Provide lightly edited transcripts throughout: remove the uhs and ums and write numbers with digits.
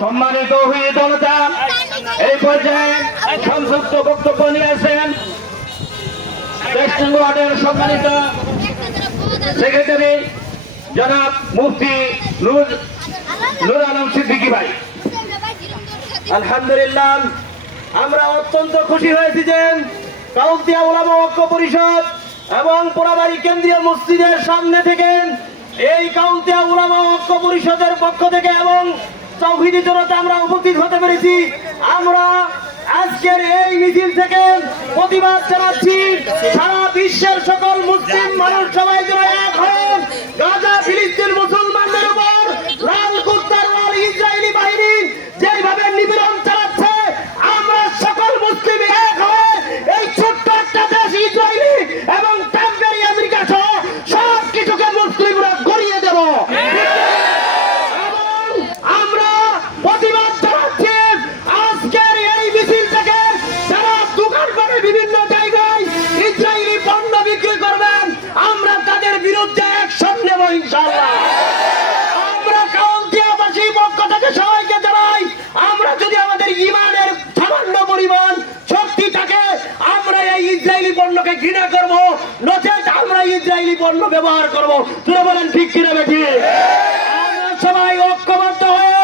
সম্মানিত জনতা, এই পর্যায়ে সংক্ষিপ্ত বক্তব্য নিয়েছেন ওয়েস্টার্ন ওয়ার্ডের সম্মানিত সেক্রেটারি জনাব মুফতি নূর আলম সিদ্দিকী ভাই। আলহামদুলিল্লাহ, আমরা অত্যন্ত খুশি হয়েছি যে কাউন্তিয়া উলামা ঐক্য পরিষদ এবং পোড়াবাড়ি কেন্দ্রীয় মসজিদের সামনে থেকে এই কাউন্তিয়া উলামা ঐক্য পরিষদের পক্ষ থেকে এবং তাওহীদি জনতা আমরা উপস্থিত হতে পেরেছি। আমরা আজকের এই মিছিল থেকে প্রতিবাদ জানাচ্ছি সারা বিশ্বের সকল মুসলিম মানুষ সবাই যারা এক হন গাজা ফিলিস্তিন মুসলমানদের উপর লাল কুত্তার আর ইসরায়েলি বাহিনী যেভাবে নিপীড়ন চালাচ্ছে, আমরা সকল মুসলিম এক হয়ে এই ছোট্ট একটা দেশ ইসরায়েলি এবং ট্রাম্পের আমেরিকা সহ সব কিছুকে মুসলিমরা গড়িয়ে দেব। আমরা প্রতিবাদ জানাচ্ছি আজকের এই মিছিল থেকে যারা দোকান করে বিভিন্ন জায়গায় ইসরায়েলি পণ্য বিক্রি করবেন, আমরা তাদের বিরুদ্ধে অ্যাকশন নেব ইনশাআল্লাহ। আমরা কাউন্তিয়াবাসী পক্ষ থেকে সবাইকে জানাই, আমরা যদি আমাদের ঈমানের সামান্য পরিমাণ শক্তি থাকে আমরা এই ইসরায়েলি পণ্যকে ঘৃণা করব, নচেত আমরা ইসরায়েলি পণ্য ব্যবহার করব। তুলে বলেন ঠিক কিনা বেঠিক? আমরা সবাই ঐক্যবদ্ধ হয়ে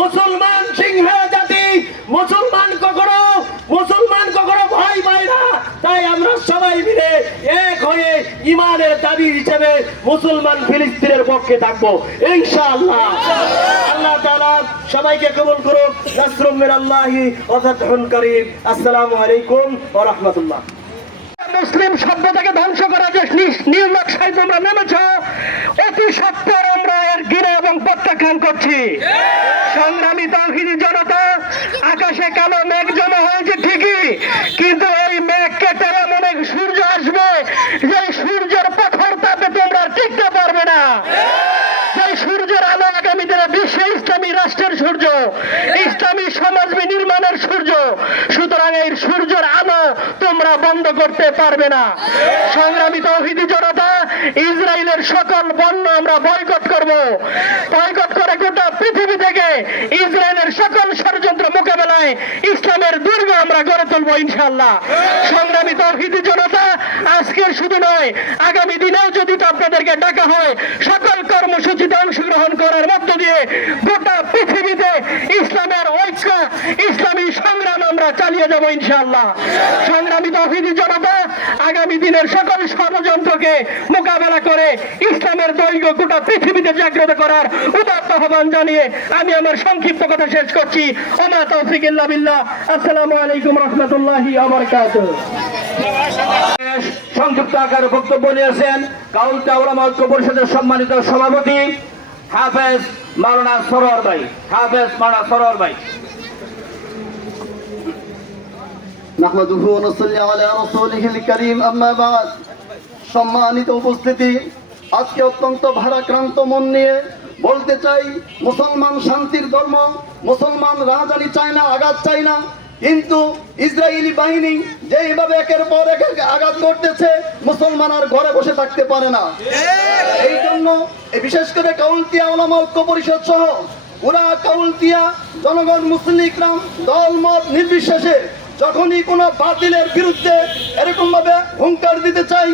মুসলমান সিংহ জাতি, মুসলমান কখনো ভয় পায় না, তাই আমরা সবাই মিলে এক হয়ে ঈমানের দাবি হিসেবে মুসলমান ফিলিস্তিনের পক্ষে থাকবো ইনশাআল্লাহ। আল্লাহ তাআলা সবাইকে কবুল করুন। নাসরুম মিনাল্লাহি ওয়া ফাতহুন কারীম। আসসালামু আলাইকুম ওয়া রাহমাতুল্লাহ। মুসলিম সভ্যতাকে ধ্বংস করার যে নির্লজ্জায় তোমরা নেমেছ, অতি সত্বর আমরা এর ঘৃণা এবং প্রত্যাখ্যান করছি। সংগ্রামী তাওহীদি জনতা, আকাশে কালো মেঘ জমা হয়েছে ঠিকই, কিন্তু এই মেঘ কেটে এমন এক সূর্য আসবে যে সূর্যের প্রখর তাপে তোমরা টিকতে পারবে না। সেই সূর্যের আলো আগামী দিনে বিশ্বে ইসলামী রাষ্ট্রের সূর্য, ইসলামী সমাজ নির্মাণের সূর্য। সুতরাং এই সূর্যের আলো তোমরা বন্ধ করতে পারবে না। সংগ্রামী তাওহীদি জনতা, ইসরায়েলের সকল পণ্য আমরা বয়কট করব। বয়কট করে গোটা পৃথিবী থেকে ইসরায়েলের সকল ষড়যন্ত্র মোকাবেলায় ইসলামের দুর্গ আমরা গড়ে তুলবো ইনশাআল্লাহ। সংগ্রামী তাওহীদি জনতা, আজকে শুধু নয়, আগামী দিনেও যদি আপনাদেরকে ডাকা হয় সকল কর্মসূচিতে অংশগ্রহণ করার মধ্য দিয়ে গোটা পৃথিবীতে ইসলামের ঐক্য, ইসলামী সংগ্রাম আমরা চালিয়ে যাব ইনশাআল্লাহ। সংগ্রামী তাওহীদি জনতা, আগামী দিনের সকল ষড়যন্ত্রকে মোকাবেলা করে ইসলামের দৈর্ঘ্য গোটা পৃথিবীতে জাগ্রত করার উদাত্ত আহ্বান জানিয়ে আমি আমার সংক্ষিপ্ত কথা শেষ করছি। ওমা তৌফিক ইল্লা বিল্লাহ। আসসালামু আলাইকুম রাহমাতুল্লাহি ওয়া বারাকাতুহু। সংক্ষিপ্ত আকারে বক্তব্য নিয়েছেন কাউন্তিয়া উলামা ঐক্য পরিষদের সম্মানিত সভাপতি হাফেজ মাওলানা সরোয়ার ভাই। নাহমাদুহু ওয়া নুসাল্লি আলা রাসূলিহিল কারীম, আম্মা বা'দ। সম্মানিত উপস্থিতি, আজকে অত্যন্ত ভারাক্রান্ত মন নিয়ে বলতে চাই, মুসলমান শান্তির ধর্ম, মুসলমান রাজধানী চায় না, আঘাত চায় না, কিন্তু ইসরায়েলি বাহিনী যেইভাবে একের পর এক আঘাত করতেছে, মুসলমান আর ঘরে বসে থাকতে পারে না। এই জন্য বিশেষ করে কাউন্তিয়া উলামা ঐক্য পরিষদ সহ পুরা কাউন্তিয়া জনগণ, মুসলিম ইকরাম, দল মত নির্বিশেষে যখনই কোনো বাতিলের বিরুদ্ধে এরকম ভাবে হুঙ্কার দিতে চাই,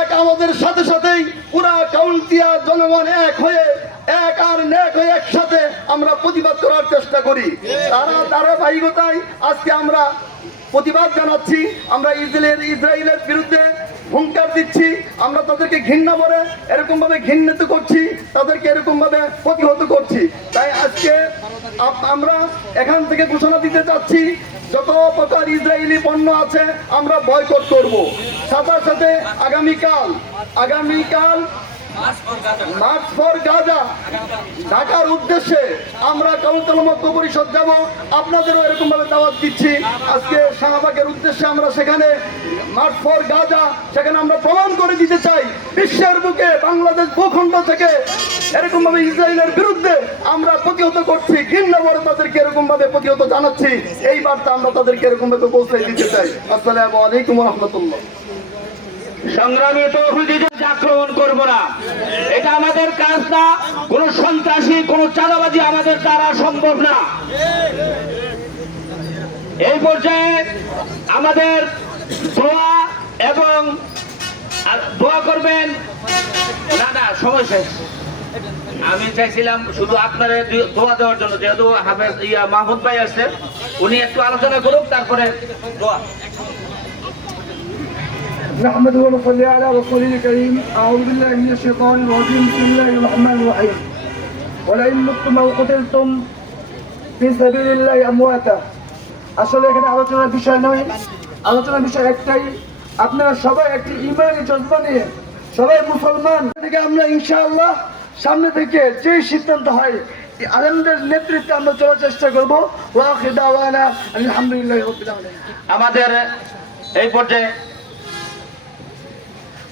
এক আমাদের সাথে সাথেই পুরা কাউন্তিয়া জনগণ এক হয়ে এক আর নেক হয়ে একসাথে আমরা প্রতিবাদ করার চেষ্টা করি। তারা ধারাবাহিকতায় আজকে আমরা প্রতিবাদ জানাচ্ছি, আমরা ইসরায়েলের বিরুদ্ধে হুঙ্কার দিচ্ছি, আমরা তাদেরকে ঘৃণা করে এরকম ভাবে ঘৃণিত করছি, তাদেরকে এরকম ভাবে প্রতিহত করছি। তাই আজকে আমরা এখান থেকে ঘোষণা দিতে চাচ্ছি, যত প্রকার ইসরায়েলি পণ্য আছে আমরা বয়কট করব। সাথে সাথে আগামীকাল মার্চ ফর গাজা ঢাকার উদ্দেশ্যে আমরা কাউন্তিয়া উলামা ঐক্য পরিষদ যাব। আপনাদেরও এরকম ভাবে দাওয়াত দিচ্ছি। আজকে শাহবাগের উদ্দেশ্যে আমরা সেখানে মার্চ ফর গাজা, সেখানে আমরা প্রমাণ করে দিতে চাই বিশ্বের বুকে বাংলাদেশ ভূখণ্ড থেকে এরকম ভাবে ইসরায়েলের বিরুদ্ধে আমরা প্রতিহত করছি, ঘৃণা করে তাদেরকে এরকম ভাবে প্রতিহত জানাচ্ছি। এই বার্তা আমরা তাদেরকে এরকম ভাবে পৌঁছে দিতে চাই। আসসালামু আলাইকুম ওয়া রাহমাতুল্লাহ। সংগ্রামী তৌহিদিদের আক্রমণ করব না, এটা আমাদের কাজ না। কোন সন্ত্রাসী, কোন চাঁদাবাজি আমাদের দ্বারা সম্ভব না। এই পর্যায়ে আমাদের দোয়া এবং দোয়া করবেন। না সময় শেষ। আমি চাইছিলাম শুধু আপনার দোয়া দেওয়ার জন্য, যেহেতু হাফেজ মাহমুদ ভাই আসছে, উনি একটু আলোচনা করুক, তারপরে দোয়া। نحمده ونصلي على رسوله الكريم. أعوذ بالله من الشيطان الرجيم. بسم الله الرحمن الرحيم. ولئن متم أو قتلتم في سبيل الله أمواتا. আসলে এখানে আলোচনার বিষয় নয়, আলোচনার বিষয় একটাই, আপনারা সবাই একটি ইমানি জজবা নিয়ে সবাই মুসলমান থেকে আমরা ইনশাআল্লাহ সামনে থেকে যে সিদ্ধান্ত হয় আলেমদের নেতৃত্বে আমরা চলার চেষ্টা করবো। ওয়াখির দাওয়ানা আলহামদুলিল্লাহি রাব্বিল আলামিন। আমাদের এই পর্যায়ে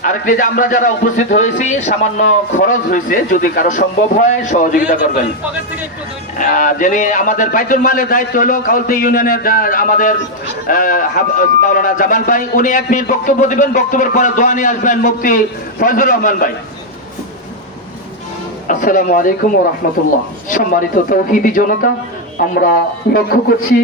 আরেকটি যে আমরা যারা উপস্থিত হয়েছি, সামান্য খরচ হয়েছে, যদি কারো সম্ভব হয় সহযোগিতা করবেন। যিনি আমাদের বাইতুল মালের দায়িত্ব হলো কাউলতি ইউনিয়নের আমাদের মাওলানা জামাল ভাই, উনি 1 মিনিট বক্তব্য দিবেন। বক্তব্যের পরে দোয়া নিয়ে আসবেন মুফতি ফয়জুর রহমান ভাই। আসসালামু আলাইকুম ওয়া রাহমাতুল্লাহ। সম্মানিত তৌহিদি জনতা, আমরা লক্ষ্য করছি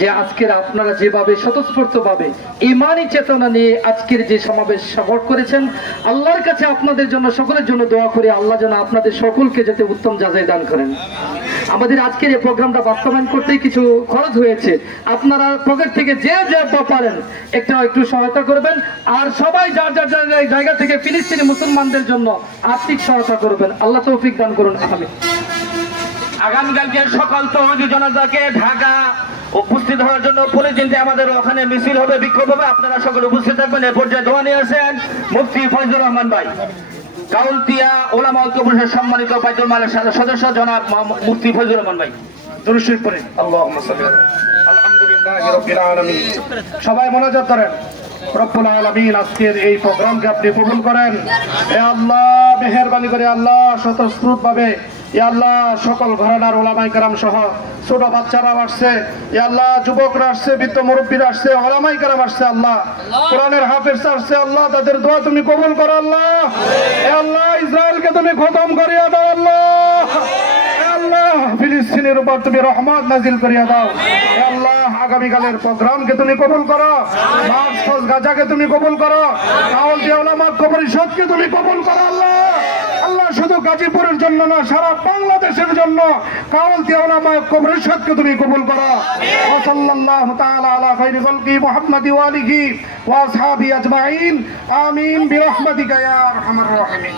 যে আজকের আপনারা যেভাবে স্বতঃস্ফূর্তভাবে ঈমানি চেতনা নিয়ে আজকের যে সমাবেশ সফল করেছেন, আল্লাহর কাছে আপনাদের জন্য সকলের জন্য দোয়া করে আল্লাহ যেন আপনাদের সকলকে যাতে উত্তম যাচাই দান করেন। আমাদের আজকের এই প্রোগ্রামটা বাস্তবায়ন করতেই কিছু খরচ হয়েছে, আপনারা পকেট থেকে যে যা পারেন একটু সহায়তা করবেন। আর সবাই যার যার জায়গা থেকে ফিলিস্তিনি মুসলমানদের জন্য আর্থিক সহায়তা করবেন। আল্লাহ তৌফিক দান করুন, আমিন। আগামীকালকে সকল তৌহিদি জনতাকে ঢাকা উপস্থিত হওয়ার জন্য পরিচিন্তে আমাদের ওখানে মিছিল হবে, বিক্ষোভ হবে, আপনারা সকলে উপস্থিত থাকবেন। এ পর্যায়ে দোয়া নিয়ে আসেন মুফতি ফয়জুর রহমান ভাই, কাউলতিয়া ওলামা ঐক্য পরিষদের সম্মানিত বাইতুল মালের সদস্য জনাব মুফতি ফয়জুর রহমান ভাই। দুরূদ শরীফ পড়েন। আল্লাহুম্মা সাল্লি আলা আলহামদুলিল্লাহি রাব্বিল আলামিন। সবাই মনোযোগ করেন। রব্বুল আলামিন আজকের এই প্রোগ্রামকে আপনি কবুল করেন। হে আল্লাহ, মেহেরবানি করে আল্লাহ স্বতঃস্ফূর্তভাবে আল্লাহ সকল ঘরানার ওলামায়ে কেরাম সহ ছোট বাচ্চারাও আসছে, আল্লাহ যুবকরা আসছে, বৃদ্ধ মুরব্বীরা আসছে, ওলামায়ে কেরাম আসছে, আল্লাহ কোরআনের হাফেজ আসছে, আল্লাহ তাদের দোয়া তুমি কবুল করো আল্লাহ। হে আল্লাহ, ইসরায়েলকে তুমি খতম করিয়া দাও আল্লাহ। হে আল্লাহ, ফিলিস্তিনের উপর তুমি রহমত নাজিল করিয়া দাও। হে আল্লাহ, আগামীকালের প্রোগ্রামকে তুমি কবুল করো, মার্চ গাজাকে তুমি কবুল করো, কাউলতিয়া ওলামা ঐক্য পরিষদকে তুমি কবুল করো আল্লাহ। আল্লাহ, শুধু গাজীপুরের জন্য না, সারা বাংলাদেশের জন্য কাউলতিয়া ওলামা ঐক্য পরিষদকে তুমি কবুল করো। ওয়া সাল্লাল্লাহু তাআলা আলা খায়রি খালকি মুহাম্মাদি ওয়া আলিহি ওয়া আসহাবিহি আজমাইন। আমিন বিরহমাতিকা ইয়া আরহামার রাহিমিন।